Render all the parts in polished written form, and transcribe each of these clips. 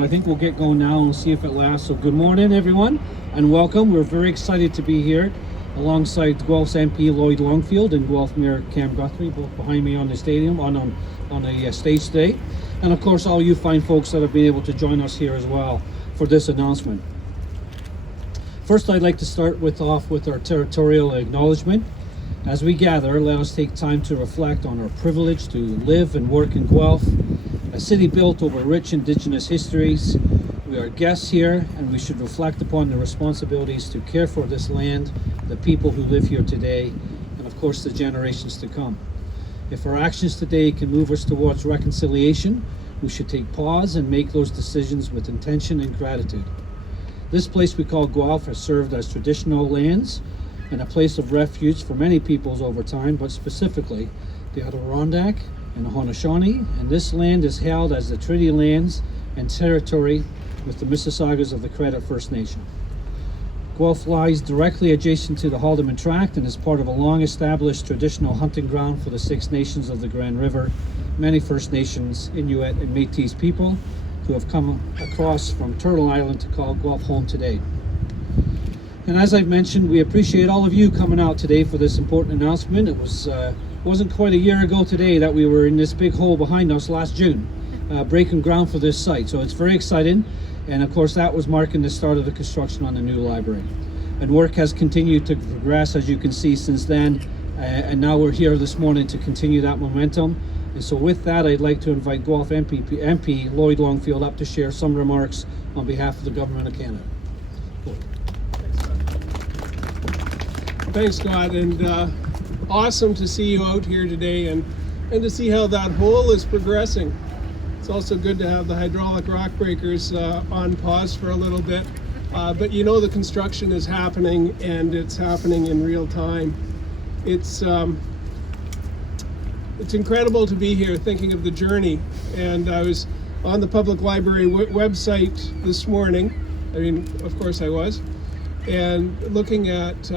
I think we'll get going now and see if it lasts. So good morning, everyone, and welcome. We're very excited to be here alongside Guelph's MP Lloyd Longfield and Guelph Mayor Cam Guthrie, both behind me on the stadium, on a stage today. And of course, all you fine folks that have been able to join us here as well for this announcement. First, I'd like to start off with our territorial acknowledgement. As we gather, let us take time to reflect on our privilege to live and work in Guelph, a city built over rich Indigenous histories. We are guests here, and we should reflect upon the responsibilities to care for this land, the people who live here today, and of course the generations to come. If our actions today can move us towards reconciliation, we should take pause and make those decisions with intention and gratitude. This place we call Guelph has served as traditional lands and a place of refuge for many peoples over time, but specifically the Adirondack and the Haudenosaunee, and this land is held as the treaty lands and territory with the Mississaugas of the Credit First Nation. Guelph lies directly adjacent to the Haldimand Tract and is part of a long-established traditional hunting ground for the Six Nations of the Grand River, many First Nations, Inuit, and Métis people who have come across from Turtle Island to call Guelph home today. And as I've mentioned, we appreciate all of you coming out today for this important announcement. It wasn't quite a year ago today that we were in this big hole behind us last June, breaking ground for this site. So it's very exciting. And of course, that was marking the start of the construction on the new library. And work has continued to progress, as you can see, since then. And now we're here this morning to continue that momentum. And so with that, I'd like to invite Guelph MP Lloyd Longfield up to share some remarks on behalf of the Government of Canada. Thanks, Scott, and awesome to see you out here today and to see how that hole is progressing. It's also good to have the hydraulic rock breakers on pause for a little bit, but you know the construction is happening, and it's happening in real time. It's incredible to be here thinking of the journey, and I was on the public library website this morning. I mean, of course I was, and looking at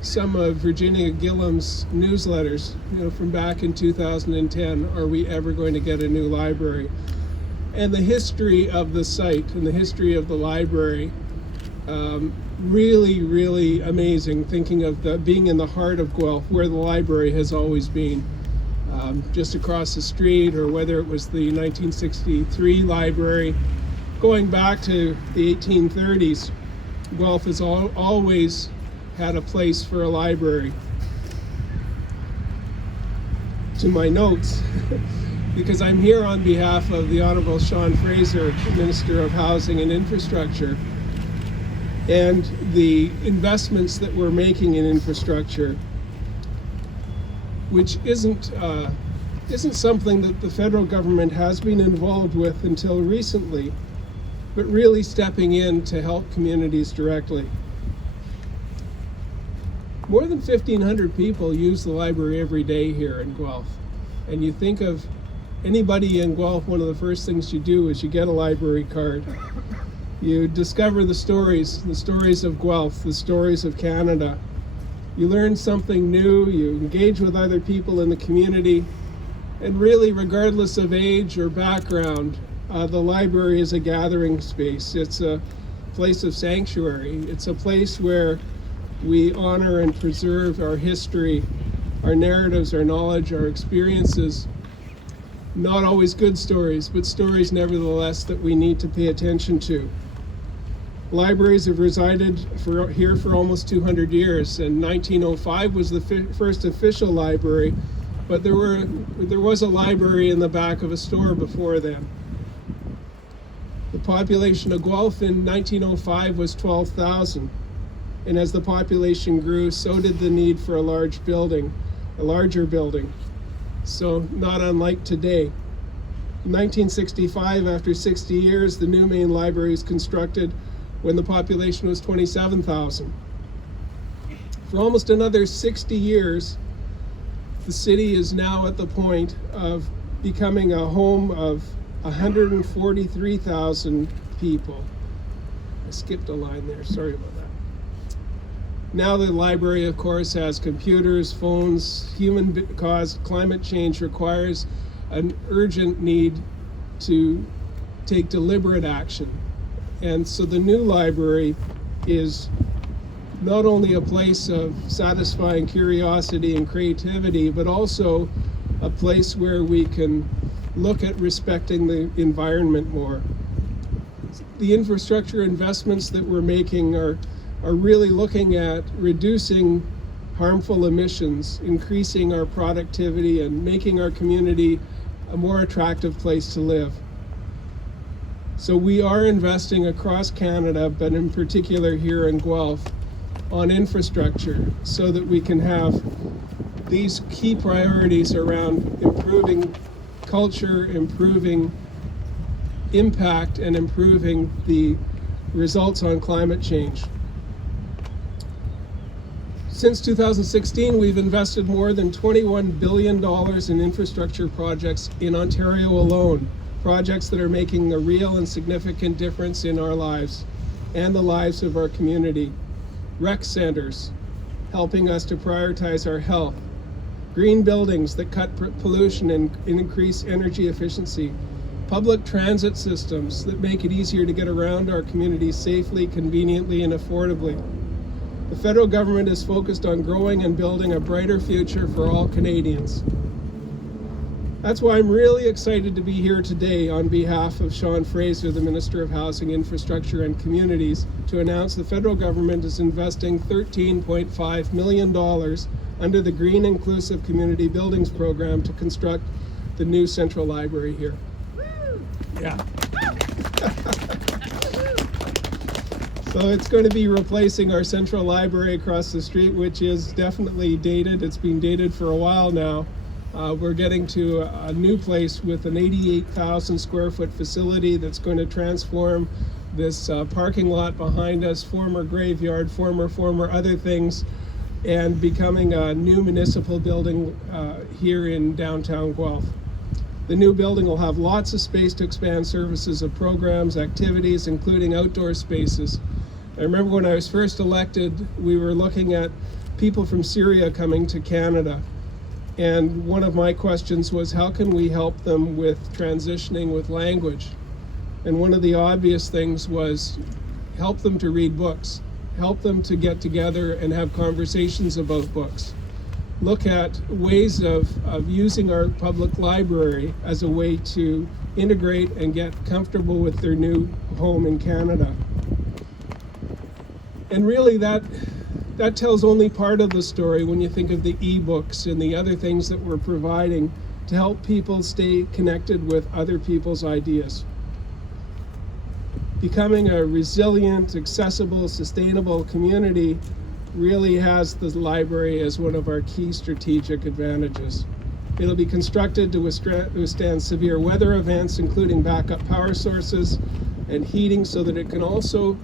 some of Virginia Gilliam's newsletters, from back in 2010, are we ever going to get a new library? And the history of the site and the history of the library, really, really amazing, thinking of being in the heart of Guelph, where the library has always been, just across the street, or whether it was the 1963 library, going back to the 1830s, Guelph has always had a place for a library. To my notes, because I'm here on behalf of the Honourable Sean Fraser, Minister of Housing and Infrastructure, and the investments that we're making in infrastructure, which isn't something that the federal government has been involved with until recently, but really stepping in to help communities directly. More than 1,500 people use the library every day here in Guelph. And you think of anybody in Guelph, one of the first things you do is you get a library card. You discover the stories of Guelph, the stories of Canada. You learn something new, you engage with other people in the community, and really, regardless of age or background, the library is a gathering space. It's a place of sanctuary. It's a place where we honor and preserve our history, our narratives, our knowledge, our experiences. Not always good stories, but stories nevertheless that we need to pay attention to. Libraries have resided here for almost 200 years, and 1905 was the first official library, but there was a library in the back of a store before then. The population of Guelph in 1905 was 12,000. And as the population grew, so did the need for a larger building. So not unlike today. In 1965, after 60 years, the new main library was constructed when the population was 27,000. For almost another 60 years, the city is now at the point of becoming a home of 143,000 people. I skipped a line there, sorry about that. Now the library, of course, has computers, phones. Human-caused climate change requires an urgent need to take deliberate action. And so the new library is not only a place of satisfying curiosity and creativity, but also a place where we can look at respecting the environment more. The infrastructure investments that we're making are really looking at reducing harmful emissions, increasing our productivity, and making our community a more attractive place to live. So we are investing across Canada, but in particular here in Guelph, on infrastructure so that we can have these key priorities around improving culture, improving impact, and improving the results on climate change. Since 2016, we've invested more than $21 billion in infrastructure projects in Ontario alone, projects that are making a real and significant difference in our lives and the lives of our community. Rec centers, helping us to prioritize our health. Green buildings that cut pollution and increase energy efficiency. Public transit systems that make it easier to get around our communities safely, conveniently, and affordably. The federal government is focused on growing and building a brighter future for all Canadians. That's why I'm really excited to be here today on behalf of Sean Fraser, the Minister of Housing, Infrastructure and Communities, to announce the federal government is investing $13.5 million under the Green Inclusive Community Buildings Program to construct the new Central Library here. Yeah. So it's going to be replacing our Central Library across the street, which is definitely dated. It's been dated for a while now. We're getting to a new place with an 88,000 square foot facility that's going to transform this parking lot behind us, former graveyard, former other things, and becoming a new municipal building here in downtown Guelph. The new building will have lots of space to expand services of programs, activities, including outdoor spaces. I remember when I was first elected, we were looking at people from Syria coming to Canada. And one of my questions was, how can we help them with transitioning with language? And one of the obvious things was help them to read books, help them to get together and have conversations about books. Look at ways of using our public library as a way to integrate and get comfortable with their new home in Canada. And really that tells only part of the story when you think of the e-books and the other things that we're providing to help people stay connected with other people's ideas. Becoming a resilient, accessible, sustainable community really has the library as one of our key strategic advantages. It'll be constructed to withstand severe weather events, including backup power sources and heating, so that it can also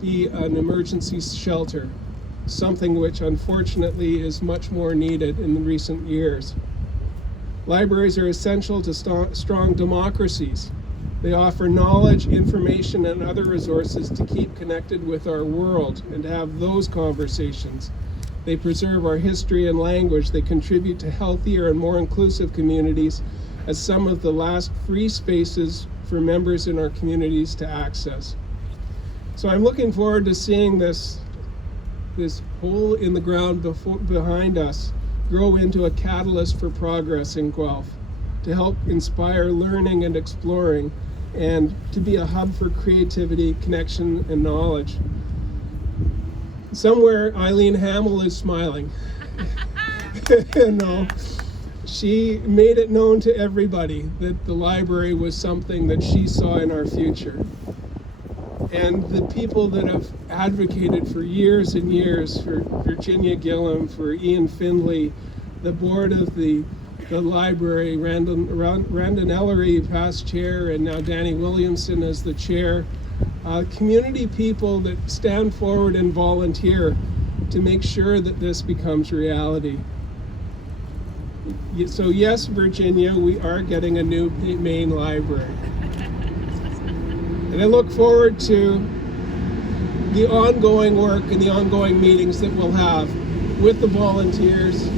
be an emergency shelter, something which unfortunately is much more needed in recent years. Libraries are essential to strong democracies. They offer knowledge, information, and other resources to keep connected with our world and to have those conversations. They preserve our history and language. They contribute to healthier and more inclusive communities as some of the last free spaces for members in our communities to access. So I'm looking forward to seeing this hole in the ground behind us grow into a catalyst for progress in Guelph, to help inspire learning and exploring, and to be a hub for creativity, connection, and knowledge. Somewhere Eileen Hamill is smiling. No, she made it known to everybody that the library was something that she saw in our future. And the people that have advocated for years and years, for Virginia Gillam, for Ian Findlay, the board of the library, Randon Ellery, past chair, and now Danny Williamson as the chair, community people that stand forward and volunteer to make sure that this becomes reality. So yes, Virginia, we are getting a new main library. And I look forward to the ongoing work and the ongoing meetings that we'll have with the volunteers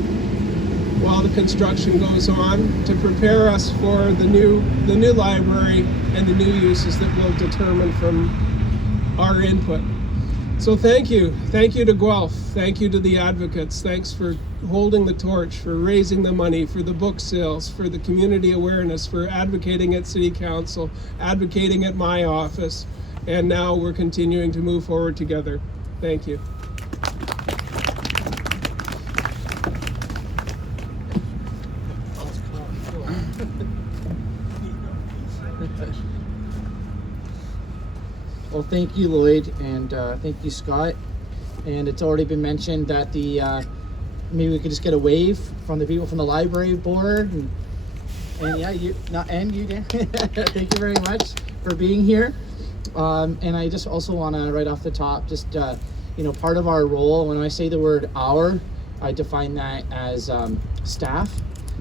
while the construction goes on to prepare us for the new library and the new uses that we'll determine from our input. So thank you to Guelph, thank you to the advocates, thanks for holding the torch, for raising the money, for the book sales, for the community awareness, for advocating at City Council, advocating at my office, and now we're continuing to move forward together. Thank you. Well, thank you, Lloyd, and thank you, Scott. And it's already been mentioned that the maybe we could just get a wave from the people from the library board, and yeah, you Dan. Thank you very much for being here. And I just also want to, right off the top, just part of our role. When I say the word "our," I define that as staff,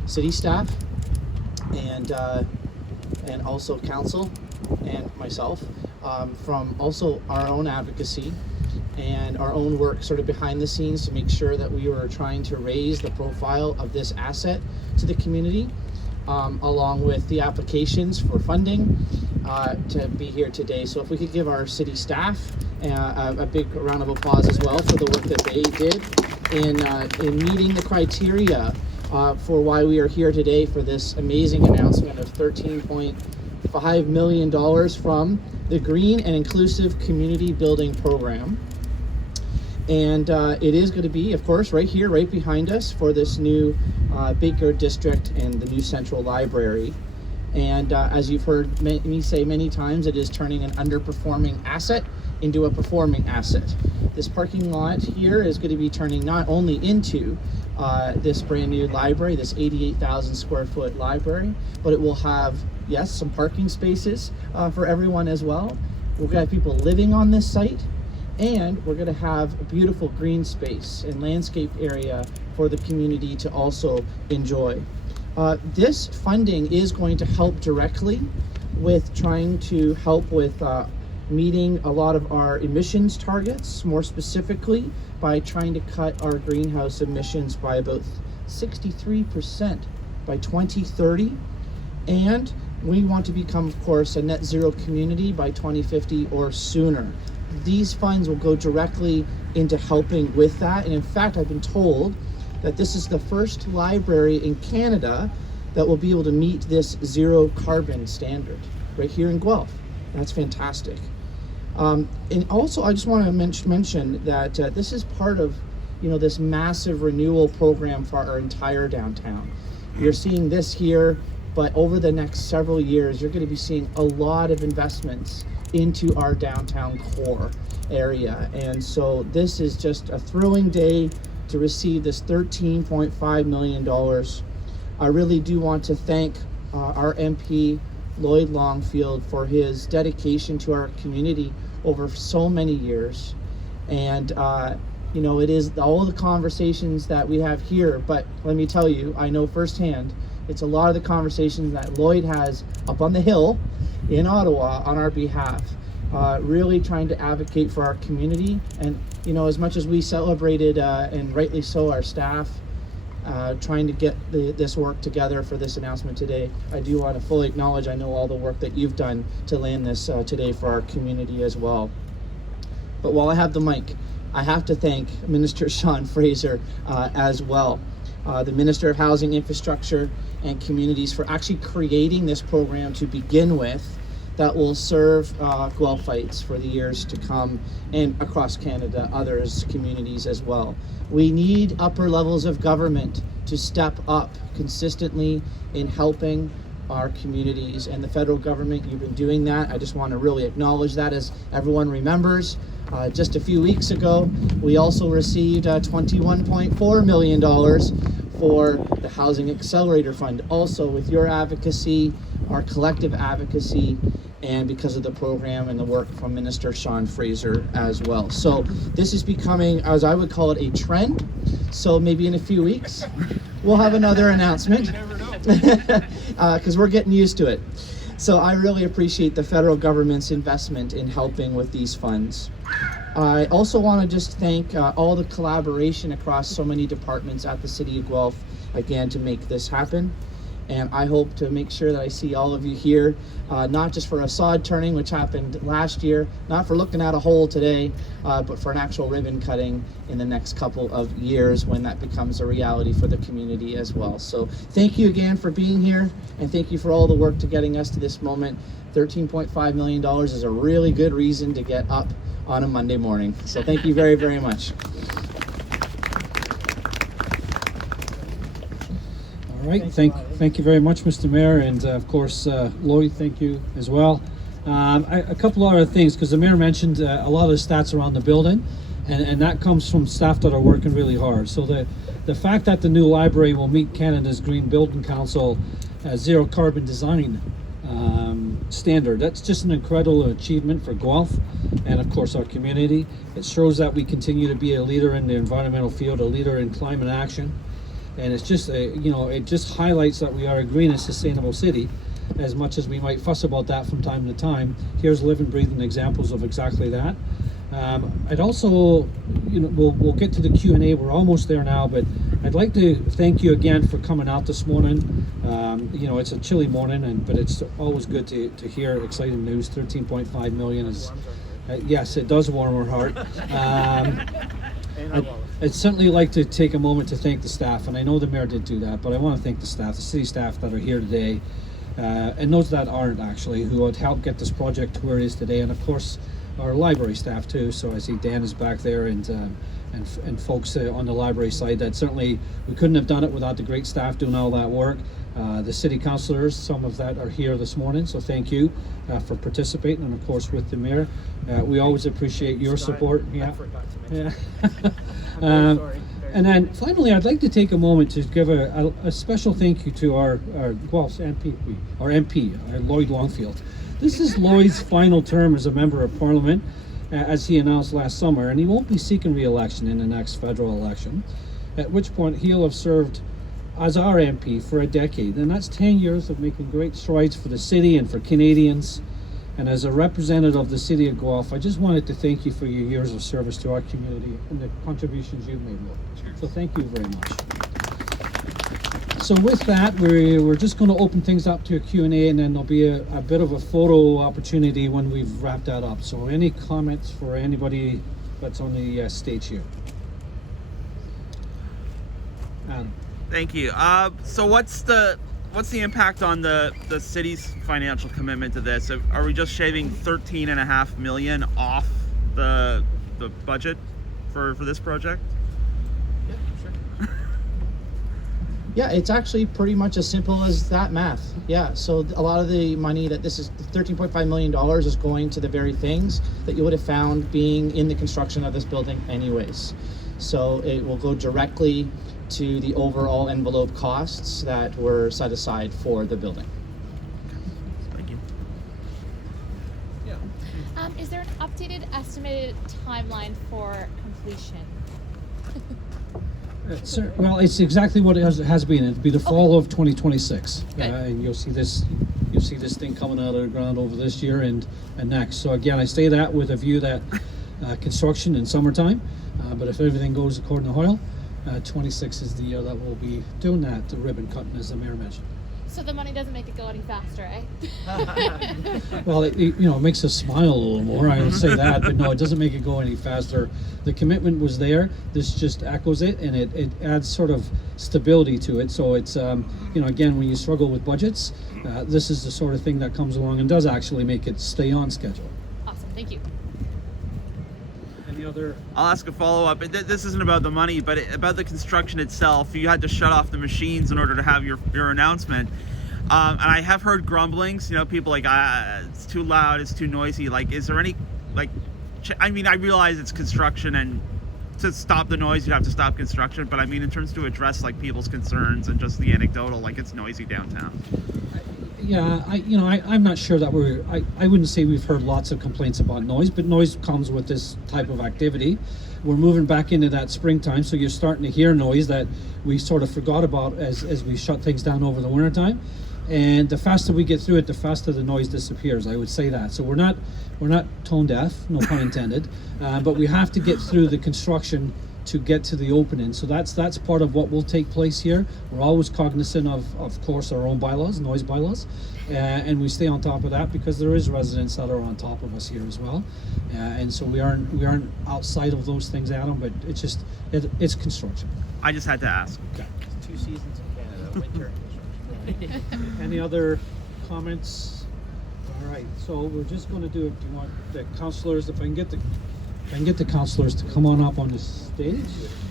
city staff, and also council and myself. From also our own advocacy and our own work sort of behind the scenes to make sure that we were trying to raise the profile of this asset to the community, along with the applications for funding to be here today. So if we could give our city staff a big round of applause as well for the work that they did in meeting the criteria for why we are here today for this amazing announcement of $13.5 million from the Green and Inclusive Community Building Program. And it is going to be, of course, right here, right behind us for this new Baker District and the new Central Library. And as you've heard me say many times, it is turning an underperforming asset into a performing asset. This parking lot here is going to be turning not only into this brand new library, this 88,000 square foot library, but it will have, yes, some parking spaces for everyone as well. We're going to have people living on this site, and we're going to have a beautiful green space and landscape area for the community to also enjoy. This funding is going to help directly with trying to help with meeting a lot of our emissions targets, more specifically by trying to cut our greenhouse emissions by about 63% by 2030. And we want to become, of course, a net zero community by 2050 or sooner. These funds will go directly into helping with that. And in fact, I've been told that this is the first library in Canada that will be able to meet this zero carbon standard right here in Guelph. That's fantastic. And also, I just want to mention that this is part of, this massive renewal program for our entire downtown. You're seeing this here, but over the next several years, you're going to be seeing a lot of investments into our downtown core area. And so this is just a thrilling day to receive this $13.5 million. I really do want to thank our MP, Lloyd Longfield, for his dedication to our community over so many years. And it is all the conversations that we have here, but let me tell you, I know firsthand, it's a lot of the conversations that Lloyd has up on the hill in Ottawa on our behalf, really trying to advocate for our community. And as much as we celebrated, and rightly so, our staff trying to get this work together for this announcement today, I do want to fully acknowledge, I know all the work that you've done to land this today for our community as well. But while I have the mic, I have to thank Minister Sean Fraser as well, the Minister of Housing, Infrastructure and Communities, for actually creating this program to begin with that will serve Guelphites for the years to come, and across Canada, others communities as well. We need upper levels of government to step up consistently in helping our communities, and the federal government, you've been doing that. I just want to really acknowledge that. As everyone remembers, just a few weeks ago, we also received $21.4 million for the Housing Accelerator Fund, also with your advocacy, our collective advocacy, and because of the program and the work from Minister Sean Fraser as well. So this is becoming, as I would call it, a trend. So maybe in a few weeks, we'll have another announcement, because we're getting used to it. So I really appreciate the federal government's investment in helping with these funds. I also want to just thank all the collaboration across so many departments at the City of Guelph, again, to make this happen. And I hope to make sure that I see all of you here, not just for a sod turning, which happened last year, not for looking at a hole today, but for an actual ribbon cutting in the next couple of years when that becomes a reality for the community as well. So thank you again for being here, and thank you for all the work to getting us to this moment. $13.5 million is a really good reason to get up on a Monday morning. So thank you very, very much. All right, thank you very much, Mr. Mayor, and of course, Lloyd, thank you as well. A couple other things, because the Mayor mentioned a lot of the stats around the building, and that comes from staff that are working really hard. So the fact that the new library will meet Canada's Green Building Council zero carbon design standard, that's just an incredible achievement for Guelph and of course our community. It shows that we continue to be a leader in the environmental field, a leader in climate action. And it's just, it just highlights that we are a green and sustainable city. As much as we might fuss about that from time to time, here's living, breathing examples of exactly that. I'd also, we'll get to the Q&A. We're almost there now, but I'd like to thank you again for coming out this morning. It's a chilly morning, but it's always good to hear exciting news. 13.5 million is, yes, it does warm our heart. I'd certainly like to take a moment to thank the staff, and I know the Mayor did do that, but I want to thank the staff, the city staff that are here today, and those that aren't actually, who had helped get this project to where it is today, and of course our library staff too. So I see Dan is back there, and folks on the library side. That certainly, we couldn't have done it without the great staff doing all that work. The city councillors, some of that are here this morning, so thank you for participating, and of course with the Mayor. We always appreciate your support. I forgot to mention. Yeah. I'm very sorry. And then finally, I'd like to take a moment to give a special thank you to our Guelph's MP, Lloyd Longfield. This is Lloyd's final term as a member of Parliament, as he announced last summer, and he won't be seeking re-election in the next federal election, at which point he'll have served as our MP for a decade, and that's 10 years of making great strides for the city and for Canadians. And as a representative of the City of Guelph, I just wanted to thank you for your years of service to our community and the contributions you've made, Lloyd. So thank you very much. So with that, we're just going to open things up to a Q&A, and then there'll be a bit of a photo opportunity when we've wrapped that up. So any comments for anybody that's on the stage here? Thank you. So what's the impact on the city's financial commitment to this? Are we just shaving $13.5 million off the budget for this project? Yeah, sure. Yeah, it's actually pretty much as simple as that math. Yeah, so a lot of the money that this is, $13.5 million is going to the very things that you would have found being in the construction of this building anyways. So it will go directly to the overall envelope costs that were set aside for the building. Thank you. Yeah. Is there an updated estimated timeline for completion? Well, it's exactly what it has been. It'll be the fall of 2026, Good. and you'll see this thing coming out of the ground over this year and next. So again, I say that with a view that construction in summertime, but if everything goes according to Hoyle, 26 is the year that we'll be doing that, the ribbon cutting, as the Mayor mentioned. So the money doesn't make it go any faster, eh? Well, it makes us smile a little more, I would say that, but no, it doesn't make it go any faster. The commitment was there. This just echoes it, and it adds sort of stability to it. So it's, again, when you struggle with budgets, this is the sort of thing that comes along and does actually make it stay on schedule. Awesome, thank you. Any other? I'll ask a follow-up. This isn't about the money, but about the construction itself. You had to shut off the machines in order to have your announcement. And I have heard grumblings, people like, it's too loud, it's too noisy. Like, is there any, I realize it's construction, and to stop the noise, you have to stop construction. But in terms to address people's concerns and just the anecdotal, it's noisy downtown. Yeah, I'm not sure that I wouldn't say we've heard lots of complaints about noise, but noise comes with this type of activity. We're moving back into that springtime, so you're starting to hear noise that we sort of forgot about as we shut things down over the wintertime. and the faster we get through it, the faster the noise disappears. I would say that. So we're not tone deaf, no pun intended, but we have to get through the construction to get to the opening. So that's part of what will take place here. We're always cognizant of course, our own bylaws, noise bylaws, and we stay on top of that because there is residents that are on top of us here as well, and so we aren't outside of those things, Adam. But it's just it's construction. I just had to ask. Okay. 2 seasons in Canada, winter. Any other comments? All right. So we're just going to do it. Do you want the councillors? If I can get the councillors to come on up on the stage.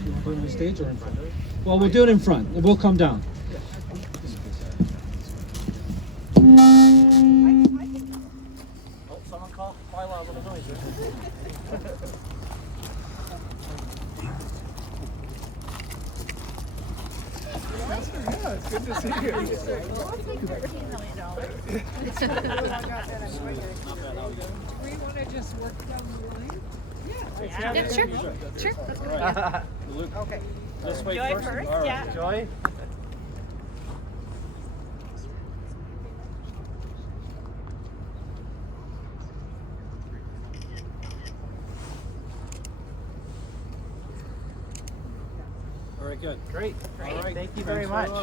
You want to do it on the stage or in front? Well, we'll do it in front. We'll come down. Oh, someone call bylaw a little noise. Yeah, it's good to see you. We want to just work down the line? Yeah, sure. Okay. This way Joy first, yeah. Joy? All right, good. Great. All right. Thank you very Thanks much.